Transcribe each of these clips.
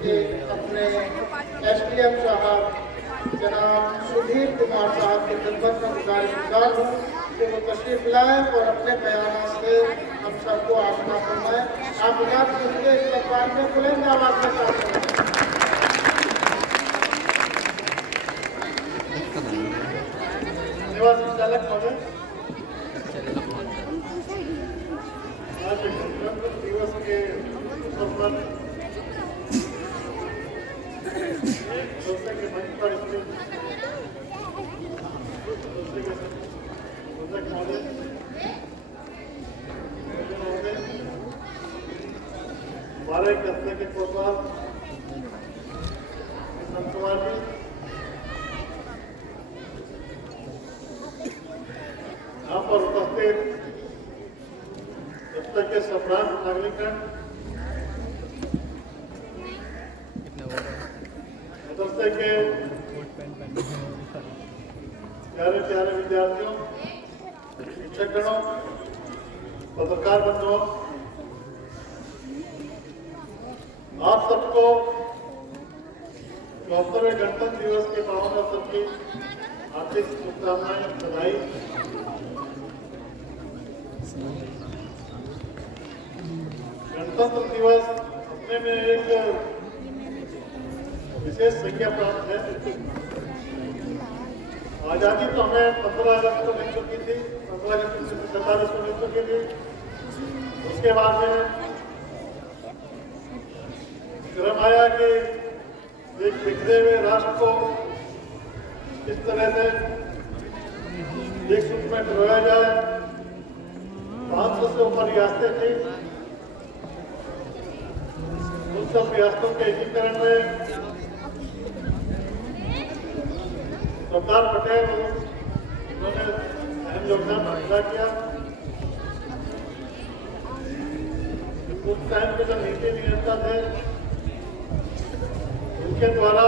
कि अपने SDM साहब जनाब सुधीर कुमार साहब की खिदमत में गुजारिश हूँ कि वो तशरीफ लाएँ और अपने बयान से हम सबको आशना फरमाएं। आप बात करेंगे इस सरकार में बुलंद आवाज में काम करें। धन्यवाद संचालक महोदय। आज गणतंत्र दिवस के अवसर पर संसद के मंच पर स्थित महोदय, हमारे दफ्तर के कोतवाल संतवाल जी, यहाँ पर उपस्थित दफ्तर के सम्मान नागरिकगण, मदरसे के प्यारे प्यारे विद्यार्थियों, शिक्षकगणों, पत्रकार बंधुओं, आप सबको 74वें गणतंत्र दिवस के पावन अवसर की हार्दिक शुभकामनाएं, बधाई। गणतंत्र दिवस अपने में एक विशेष संज्ञा प्राप्त है। आजादी तो हमें 15 अगस्त को मिल चुकी थी, 15 अगस्त 1947 को मिल चुकी थी। उसके बाद में क्रम आया कि एक बिखरे हुए राष्ट्र को किस तरह से एक सूत्र में पिरोया जाए। 500 से ऊपर रियासतें थी, उन सब रियासतों के एकीकरण में सरदार पटेल उन्होंने अहम योगदान अदा किया। उस टाइम के जो नीति नियंता थे उनके द्वारा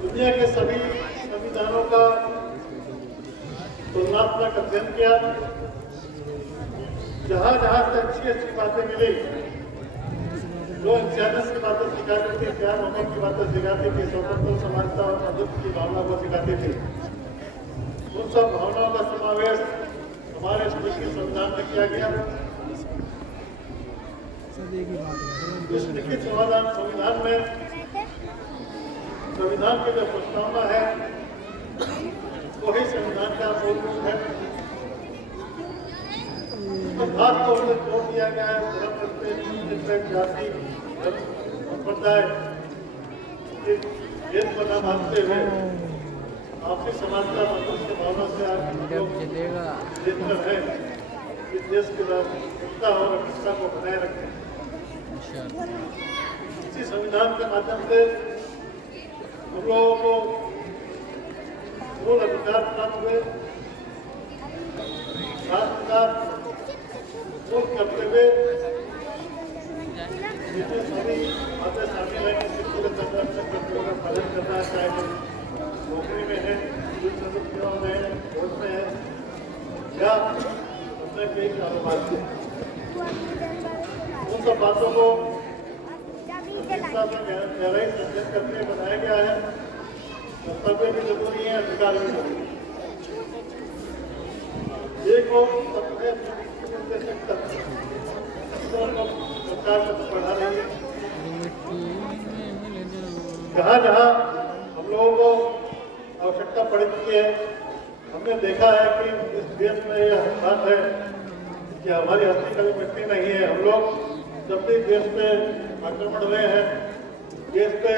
दुनिया के सभी संविधानों का तुलनात्मक अध्ययन किया। जहां जहां से अच्छी अच्छी बातें मिली, जो इंसानियत की बातें सिखाती थी, प्यार होने की बातें सिखाती थी, स्वतंत्र समानता और मदद की भावना को सिखाती थी, उन सब भावनाओं का समावेश हमारे स्मृति संविधान में किया गया। इस लिखित संविधान में संविधान की जो प्रस्तावना है वही संविधान का मूल रूप है। खास तौर से जोर दिया गया है धर्म, जाति, संप्रदाय भेद बना मानते हुए आपसी समानता मनुष्य भावना से आज है इस देश की एकता और अखंडता को बनाए रखें। इसी संविधान के माध्यम से हम लोगों को मूल अधिकार प्राप्त हुए, मूल कर्तव्य जितने सभी बातें शामिल है कि शिक्षित संरक्षण कर्तव्यों का पालन करना, चाहे वो नौकरी में है, सदस्यों में है, वोट में है या अपने कई कारोबार में, उन सब बातों को गहराई से अध्ययन करके बनाया गया है। कर्तव्य भी जरूरी है, अधिकार भी जरूरी है। एक को सरकार बढ़ा रही है। जहाँ जहाँ हम लोगों को आवश्यकता पड़ चुकी है, हमने देखा है कि इस देश में यह बात है कि हमारी हस्ती कभी मिटती नहीं है। हम लोग जब भी देश पे आक्रमण हुए हैं, देश पे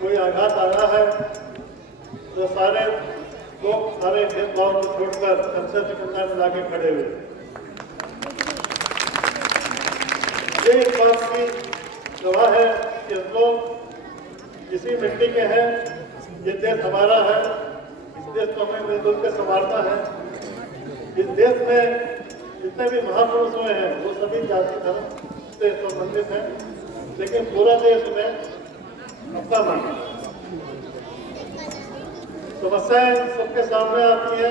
कोई आघात आ रहा है, तो सारे लोग सारे भेदभाव को छोड़कर कंधे से कंधा मिला के खड़े हुए। ये इस बात की गवाह है कि हम लोग इसी मिट्टी के हैं, ये देश हमारा है, इस देश को हमें मिलजुल के संभालना है। इस देश में जितने भी महापुरुष हुए हैं वो सभी जाति धर्म से संबंधित हैं, लेकिन पूरा देश उन्हें अपना मानता है। समस्याएं सबके सामने आती है,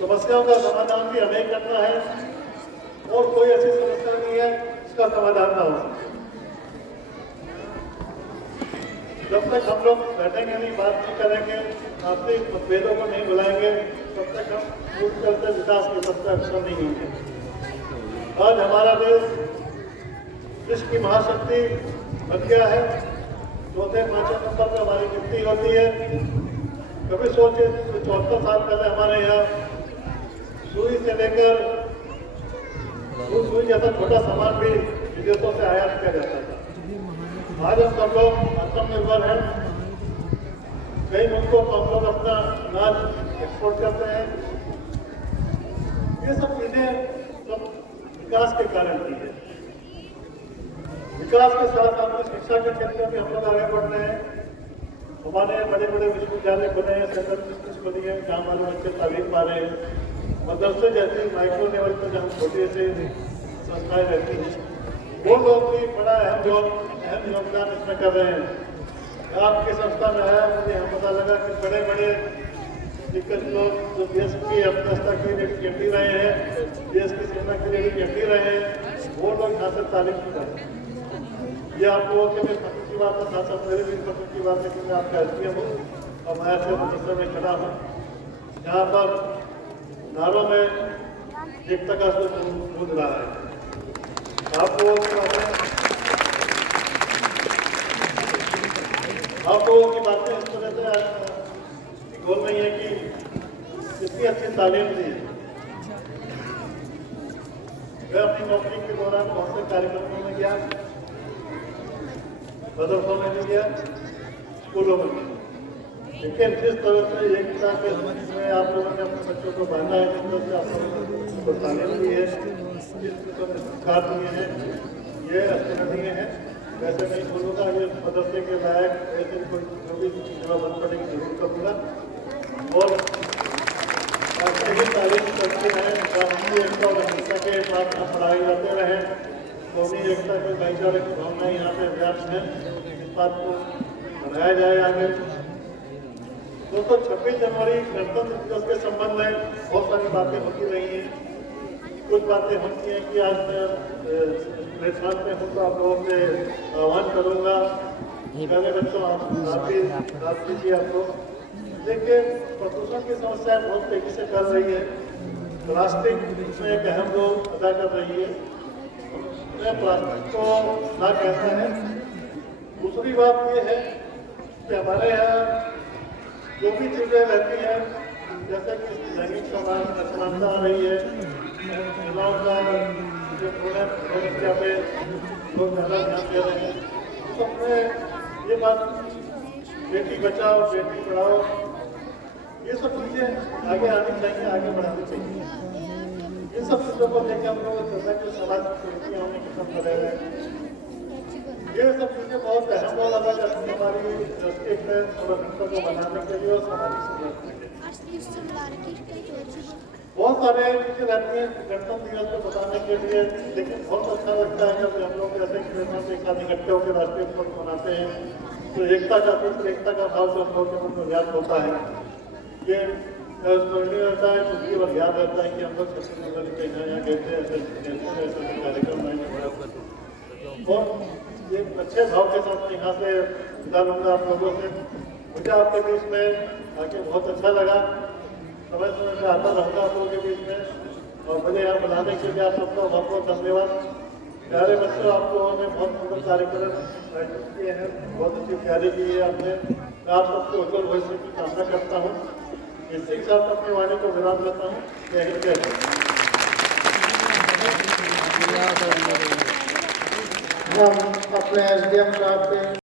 समस्याओं का समाधान भी हमें करना है और कोई ऐसी समस्या नहीं है इसका समाधान ना हो सके। जब तक हम लोग बैठेंगे नहीं, बात नहीं करेंगे, आपसी मतभेदों को नहीं बुलाएंगे, तब तक हम पूरी तरह से विकास के पथ पर अग्रसर नहीं होंगे। आज हमारा देश विश्व की महाशक्ति बन गया है। चौथे पांचवें नंबर पर हमारी गिनती होती है। कभी सोचे 74 साल पहले हमारे यहाँ सुई से लेकर सुई जैसा छोटा सामान भी विदेशों से आयात किया जाता था। आज हम सब लोग आत्मनिर्भर हैं। कई मुल्कों को हम लोग अपना अनाज एक्सपोर्ट करते हैं। ये सब चीजें सब विकास के कारण की है। विकास के साथ साथ में शिक्षा के क्षेत्र में हम लोग आगे बढ़ रहे हैं। हमारे बड़े बड़े विश्वविद्यालय खुले हैं, सेंट्रल स्कूल खुली है, जहाँ हमारे बच्चे तालीम पा रहे हैं। मदरसे जैसे माइक्रो लेवल पर जहाँ छोटे से संस्थाएं रहती हैं, वो लोग भी बड़ा अहम योगदान इसमें कर रहे हैं। आपकी संस्था में है, मुझे यहाँ पता लगा कि बड़े बड़े दिग्गज लोग जो देश की अर्थव्यवस्था के लिए डेडिकेटली रहे हैं, देश की सेना के लिए डेडिकेटली रहे हैं, वो लोग यहाँ से तालीम कर रहे हैं। ये आप लोगों के लिए पसंद की बात है, साथ साथ मेरे भी पसंद की बात है कि मैं आपका SDM हूँ और मैं ऐसे मदरसे में खड़ा हूँ जहाँ पर नारों में एकता का गूंज रहा है। आप लोगों की बातें इस तरह से बोल रही है कि इतनी अच्छी तालीम दी है। मैं अपनी नौकरी के दौरान बहुत से कार्यक्रमों में गया, मदरसों में भी गया, स्कूलों में भी। लेकिन जिस तरह से एकता के संबंध में आप लोगों ने अपने बच्चों को बांधा है, जिस तरह से आप लोगों को तालीम दी है, जिस तरह से संस्कार दिए हैं, ये अस्तुलनीय है। वैसे नहीं बोलूँगा, ये मदरसे के लायक ऐसे कोई जो भी सेवा बन पड़ेगी जरूर करूँगा। और ऐसे ही तालीम करते रहें, राष्ट्रीय एकता और अहिंसा के साथ हम पढ़ाई जाते रहें। कौमी एकता की भाईचारे की भावना यहाँ पे व्याप्त है। इस बात को बढ़ाया जाए आगे। दोस्तों, 26 जनवरी गणतंत्र दिवस के संबंध में बहुत सारी बातें होती रही हैं। कुछ बातें होती हैं कि आज मेरे साथ में हूँ तो आप लोगों से आह्वान करूँगा, पहले बच्चों आप भी बात कीजिए। आप लोग देखिए, प्रदूषण की समस्या बहुत तेजी से कर रही है। प्लास्टिक इसमें एक अहम रोल अदा कर रही है। प्लास्टिक को ना कहते हैं। दूसरी बात ये है कि हमारे यहाँ जो भी चीज़ें रहती हैं, जैसे कि लैंगिक समानता आ रही है, महिलाओं का जो थोड़ा पे लोग ज़्यादा ध्यान दे रहे हैं, तो उसमें ये बात बेटी बचाओ बेटी पढ़ाओ, ये सब चीज़ें आगे आनी चाहिए, आगे बढ़ानी चाहिए। इन सब चीज़ों को लेकर हम लोग समाज की कुर्सियाँ होने की कम कर रहे हैं। ये सब चीज़ें बहुत अहम रोल अदा करती है हमारी डिस्ट्रिक्ट में संरक्षण को बनाने के लिए और सामाजिक संरक्षण के लिए। बहुत सारे चीज़ें रहती हैं गणतंत्र दिवस को बताने के लिए, लेकिन बहुत अच्छा लगता है जब हम लोग ऐसे एक साथ इकट्ठे होकर राष्ट्रीय उत्सव मनाते हैं, तो एकता का सूत्र, एकता का भाव जो हम लोग के मन में याद होता है। ये स्मरणीय रहता है, तो ये बात याद रहता है कि हम लोग 26 जनवरी के यहाँ गए थे, ऐसे कार्यक्रम में। और ये अच्छे भाव के साथ यहाँ से विदा लूँगा आप लोगों से। मुझे आपके बीच में आके बहुत अच्छा लगा। समय समय से आता रहूँगा आप लोगों के बीच में, और मुझे यहाँ बुलाने के लिए आप सबका बहुत बहुत धन्यवाद। प्यारे बच्चों, आप लोगों ने बहुत सुंदर कार्यक्रम आयोजित किए हैं, बहुत अच्छी तैयारी की है आपने। मैं आप सबको उज्जवल भविष्य की कामना करता हूँ। इसी के साथ अपनी वाणी को विराम देता हूँ। जय हिंद, जय भारत। हम अपने SDM साहब के